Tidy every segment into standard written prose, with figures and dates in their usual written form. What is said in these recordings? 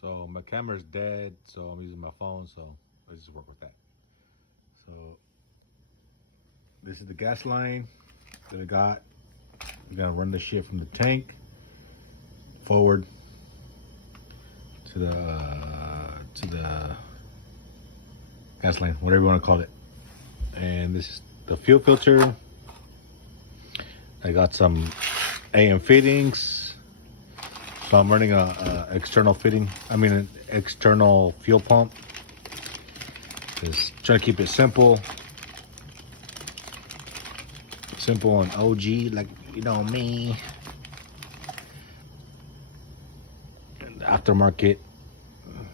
So my camera's dead, so I'm using my phone, so let's just work with that. So this is the gas line that I got. We're gonna run the shit from the tank forward to the gas line, whatever you want to call it. And this is the fuel filter. I got some AM fittings. So I'm running a external fitting. An external fuel pump. Just try to keep it simple. Simple and OG, like you know me. And aftermarket.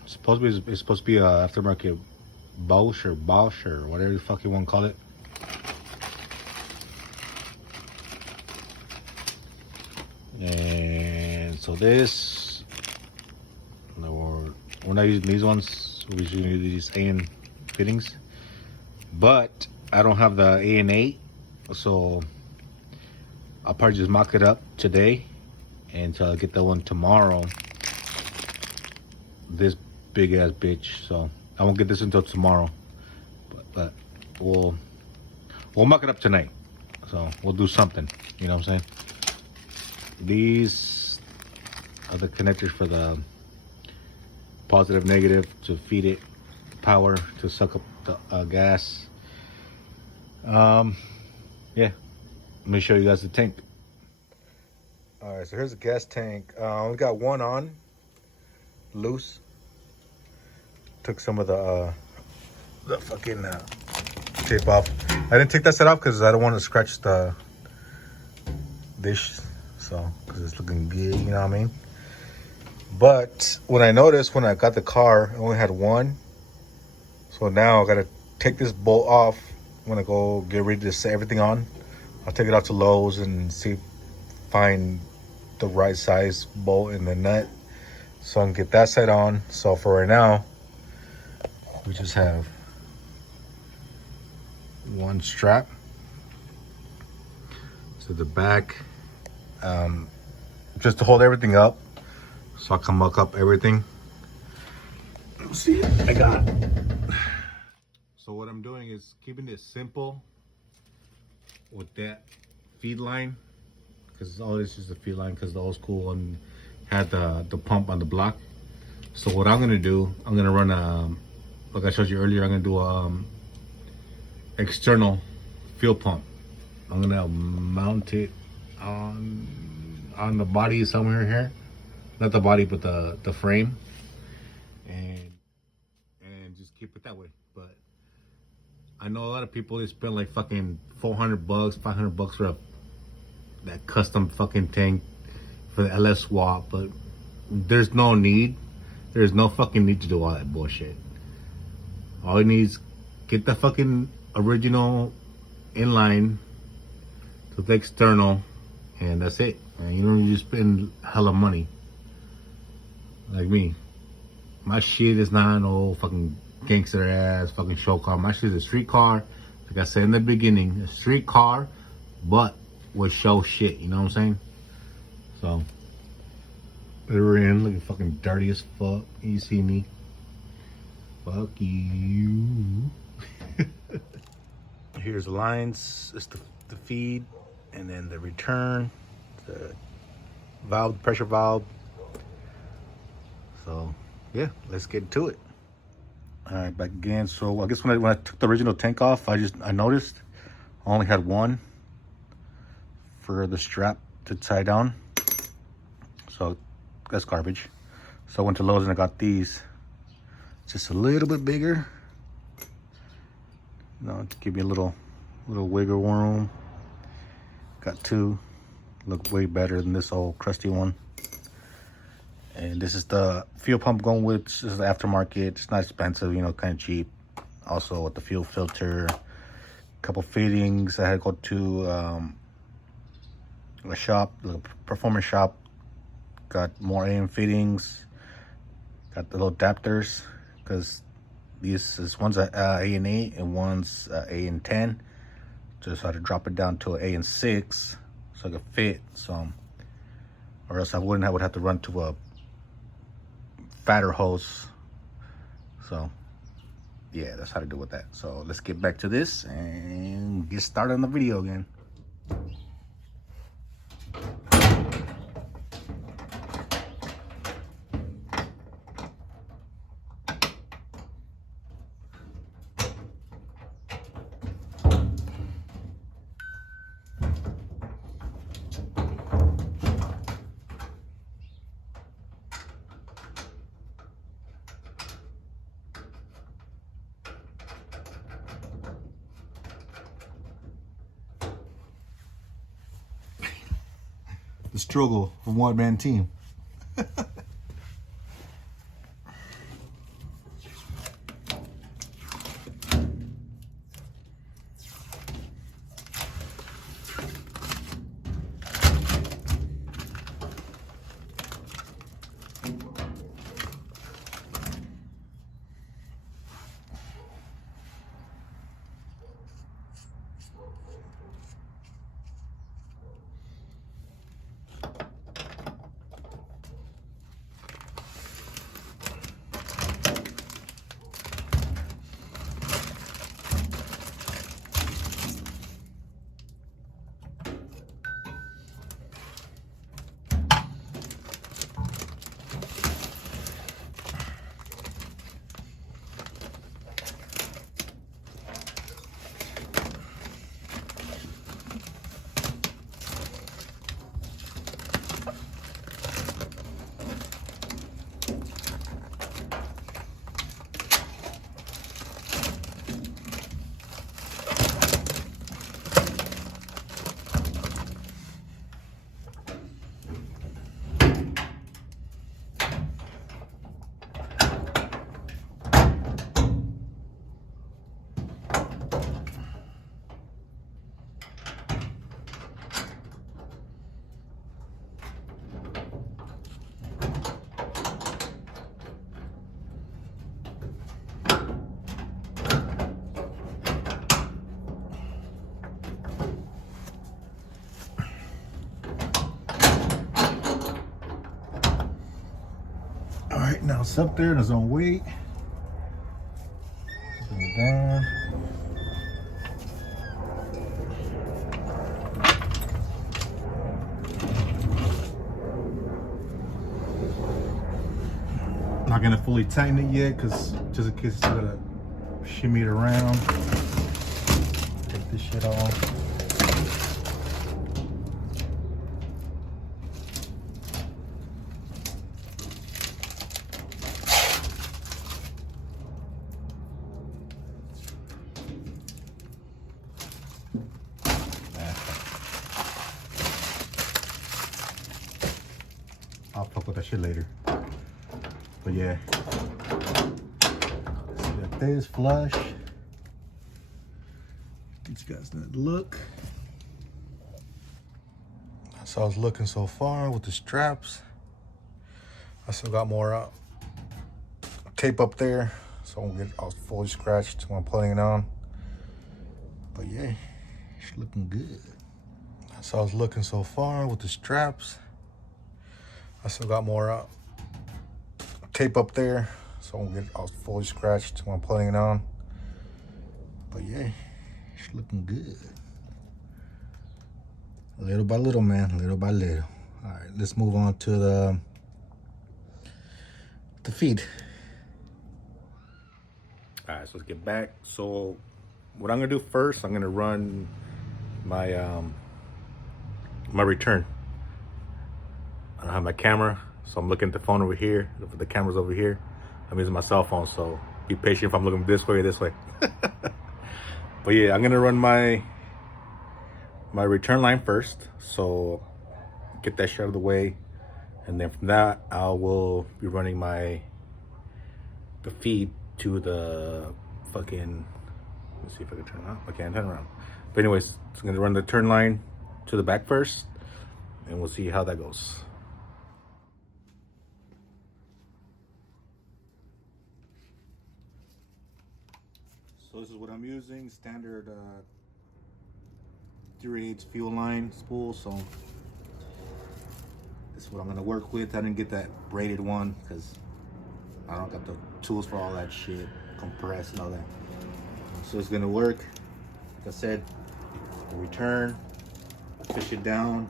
It's supposed to be a aftermarket Bosch or whatever the fuck you want to call it. And so this, no, we're not using these ones. We're using these AN fittings, but I don't have the AN8, so I'll probably just mock it up today until I get that one tomorrow. This big ass bitch, so I won't get this until tomorrow, but we'll mock it up tonight. So we'll do something, you know what I'm saying? These are the connectors for the positive, negative to feed it power to suck up the gas. Yeah, let me show you guys the tank. All right, so here's the gas tank. We got one on loose. Took some of the fucking tape off. I didn't take that set off because I don't want to scratch the dish. So, because it's looking good, you know what I mean? But when I noticed when I got the car, I only had one. So now I gotta take this bolt off. I'm gonna go get ready to set everything on. I'll take it out to Lowe's and find the right size bolt in the nut so I can get that set on. So for right now, we just have one strap to the back. Just to hold everything up so I can muck up everything. Let's see, I got. So what I'm doing is keeping it simple with that feed line, because all this is the feed line, because the old school one had the pump on the block. So what I'm gonna do, I'm gonna run like I showed you earlier, I'm gonna do external fuel pump. I'm gonna mount it on the body somewhere here, not the body but the frame, and keep it that way. But I know a lot of people, they spend like fucking $400, $500 for that custom fucking tank for the LS swap, but there's no need. There's no fucking need to do all that bullshit. All you need is get the fucking original inline to the external, and that's it. And you don't need to spend hella money. Like me. My shit is not no fucking gangster ass fucking show car. My shit is a street car. Like I said in the beginning, a street car, but with show shit. You know what I'm saying? So, they were in looking fucking dirty as fuck. You see me? Fuck you. Here's the lines. It's the feed, and then the return, the valve, the pressure valve. So yeah, let's get to it. All right, back again. So I guess when I took the original tank off, I noticed I only had one for the strap to tie down. So that's garbage. So I went to Lowe's and I got these, just a little bit bigger. You know, to give me a little wiggle room. Got two, look way better than this old crusty one. And this is the fuel pump going with. This is the aftermarket. It's not expensive, you know, kind of cheap. Also with the fuel filter, a couple fittings. I had to go to a shop, a performance shop. Got more AM fittings. Got the little adapters, because one's a A&8 and one's A and 10. Just had to drop it down to an A and 6 so I could fit some, or else I would have to run to a fatter hose. So yeah, that's how to do with that. So let's get back to this and get started on the video again. The struggle from one-man team. All right, now it's up there in its own weight. Bring it down. Not gonna fully tighten it yet, because just in case it's gonna shimmy it around. Take this shit off. I'll fuck with that shit later. But yeah, so got this flush. Get you guys that look. That's how I was looking so far with the straps. I still got more tape up there, so I won't get all fully scratched when I'm putting it on. But yeah, it's looking good. That's how I was looking so far with the straps. I still got more tape up there, so I won't get all fully scratched when I'm putting it on. But yeah, it's looking good. Little by little, man, little by little. All right, let's move on to the feed. All right, so let's get back. So what I'm gonna do first, I'm gonna run my my return. I don't have my camera, so I'm looking at the phone over here. The camera's over here. I'm using my cell phone, so be patient if I'm looking this way or this way. But yeah, I'm gonna run my return line first, so get that shit out of the way, and then from that I will be running the feed to the fucking, let's see if I can turn around. I can't turn around. But anyways, I'm gonna run the turn line to the back first, and we'll see how that goes. So this is what I'm using, standard 3/8 fuel line spool. So this is what I'm gonna work with. I didn't get that braided one because I don't got the tools for all that shit, compress and all that. So it's gonna work. Like I said, return, fish it down.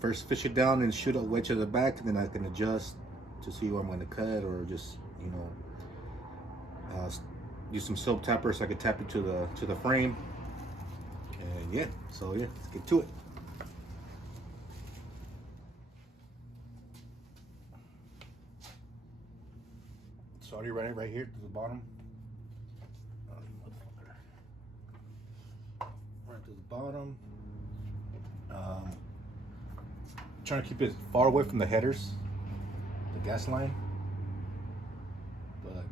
First fish it down and shoot a wedge to the back, and then I can adjust to see where I'm gonna cut, or just, you know, use some soap tapper so I can tap it to the frame. And yeah, so yeah, let's get to it. So I already ran it right here to the bottom. Right to the bottom. Trying to keep it far away from the headers, the gas line. But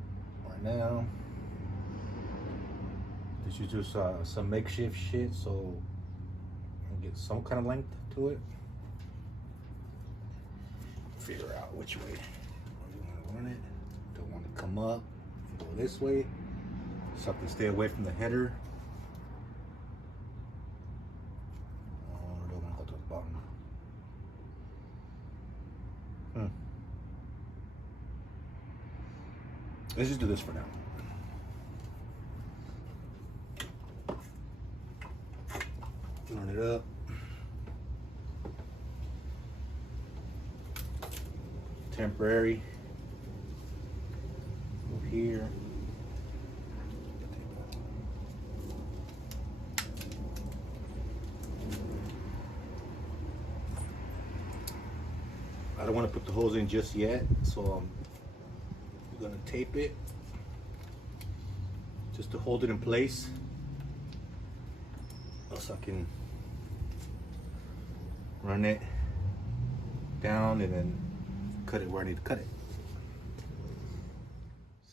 right now, this is just some makeshift shit, so I can get some kind of length to it. Figure out which way you want to run it. Don't want to come up, go this way, so I can stay away from the header. Or don't want to go to the bottom. Let's just do this for now. Turn it up. Temporary. Over here. I don't want to put the hose in just yet, so I'm gonna tape it just to hold it in place, so I can run it down and then cut it where I need to cut it.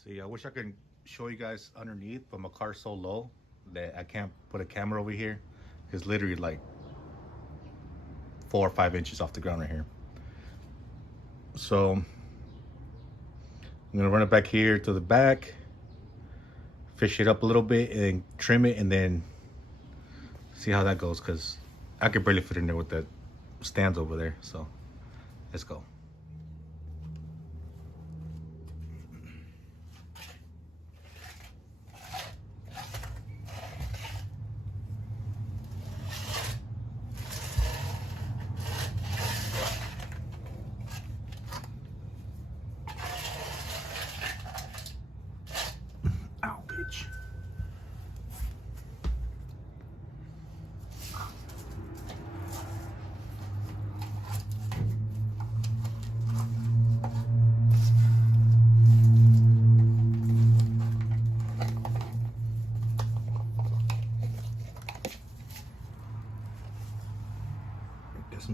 See, I wish I could show you guys underneath, but my car's so low that I can't put a camera over here. It's literally like 4 or 5 inches off the ground right here. So I'm gonna run it back here to the back, fish it up a little bit, and trim it, and then see how that goes, because I could barely fit in there with the stands over there. So let's go.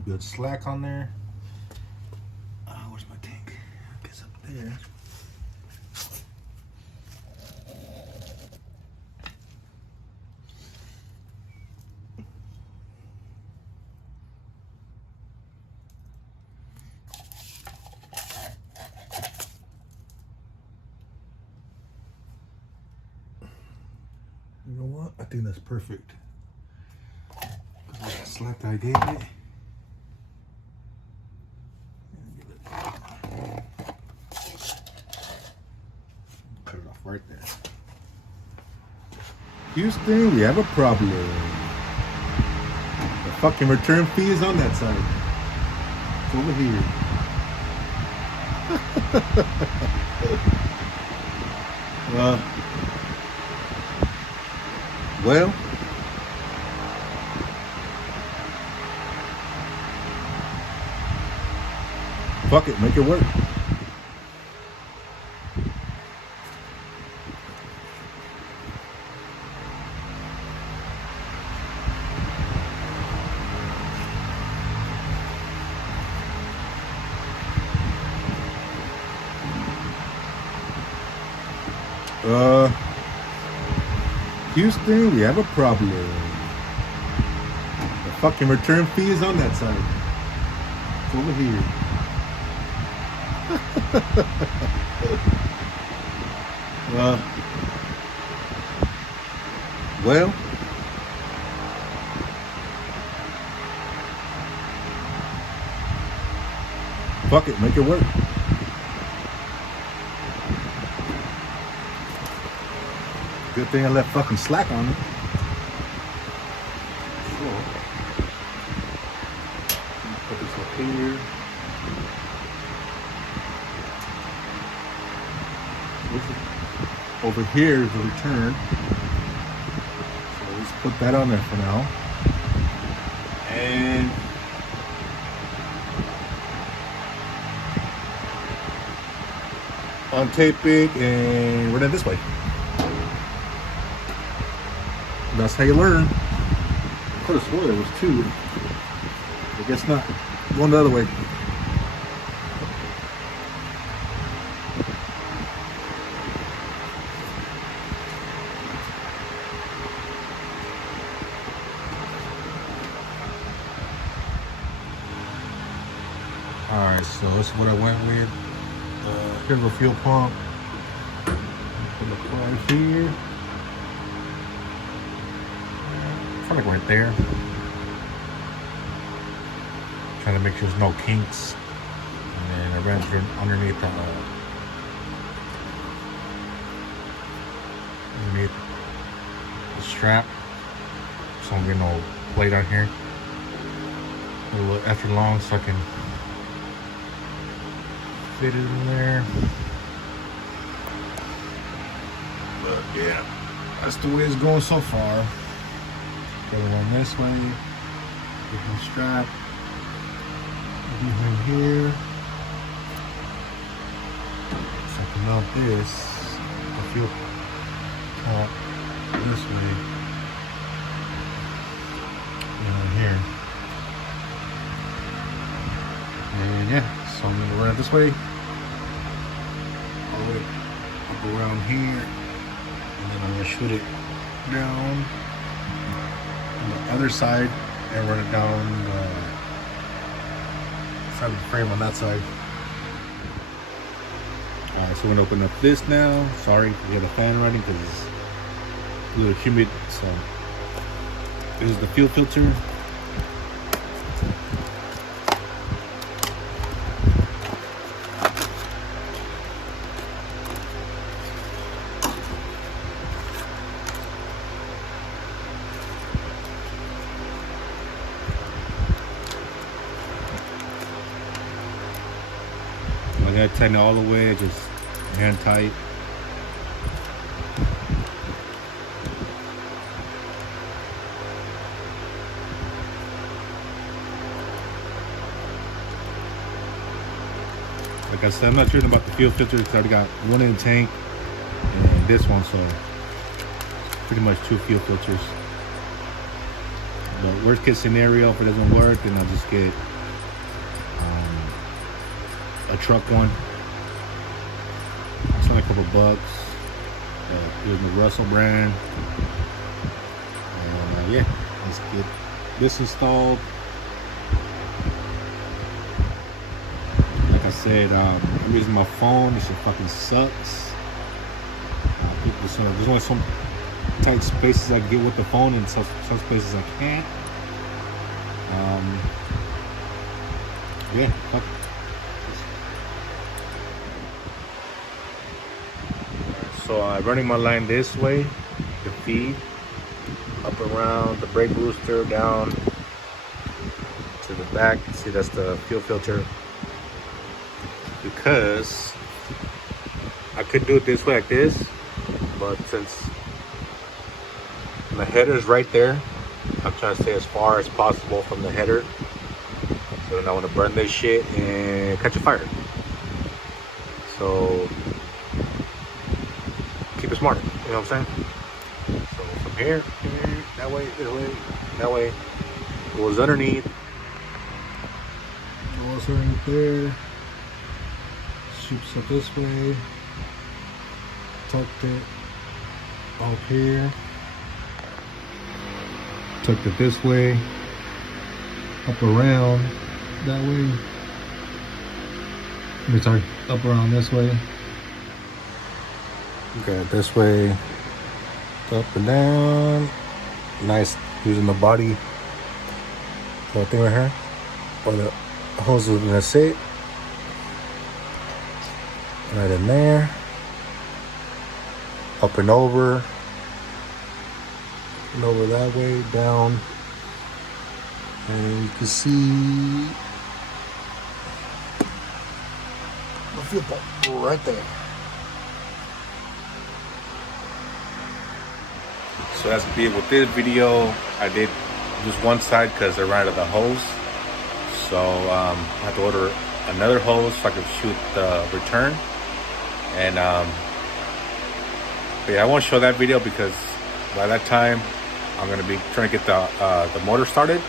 good slack on there. Where's my tank? I guess up there. You know what? I think that's perfect. That slack that I gave it. Cut it off right there. Houston, we have a problem. The fucking return fee is on that side. It's over here. Well, fuck it, make it work. Houston, we have a problem. The fucking return fee is on that side. It's over here. Well, fuck it, make it work. Good thing I left fucking slack on it. So, put this up here. Over here is the return. So let's put that on there for now. And untape it and run it this way. That's how you learn. I could have swore there was two. I guess not. Going the other way. Alright, so this is what I went with. Here's the fuel pump. Put the right here. Probably right there. Trying to make sure there's no kinks. And then I ran through underneath the strap. So I'm getting no blade on here. A little extra long so I can fit it in there. But yeah, that's the way it's going so far. Go along this way, different strap, behind here. So I can mount this, I feel top this way, behind here. And yeah, so I'm gonna run it this way, all the way up around here, and then I'm gonna shoot it down on the other side and run it down the side of the frame on that side. Alright, so we're gonna open up this now. Sorry, we have a fan running because it's a little humid. So this is the fuel filter. I gotta tighten it all the way, just hand tight. Like I said, I'm not sure about the fuel filter because I already got one in the tank and this one, so pretty much two fuel filters. But worst case scenario, if it doesn't work, then I'll just get a truck one. It's only a couple bucks. Here's the Russell brand. And yeah, let's get this installed. Like I said, I'm using my phone. This shit fucking sucks. There's only some tight spaces I can get with the phone, and some spaces I can't. Yeah, fuck it. So I'm running my line this way, the feed, up around the brake booster, down to the back. See, that's the fuel filter. Because I could do it this way like this, but since the header's right there, I'm trying to stay as far as possible from the header. So then I want to burn this shit and catch a fire. So keep it smart, you know what I'm saying? So from here, that way, this way, that way, goes underneath. Goes underneath there. Shoots up this way. Tucked it up here. Tucked it this way. Up around that way. Sorry, up around this way. Okay, this way, up and down. Nice, using the body, the thing right here, where the hose is gonna sit. Right in there. Up and over. And over that way, down. And you can see the fuel pump right there. So that's it with this video. I did just one side because I ran out of the hose. So I have to order another hose so I can shoot the return. And but yeah, I won't show that video because by that time I'm gonna be trying to get the motor started.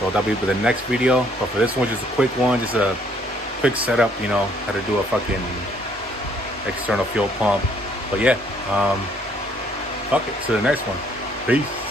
So that'll be for the next video. But for this one, just a quick one, just a quick setup, you know, how to do a fucking external fuel pump. But yeah, fuck it, to the next one. Peace.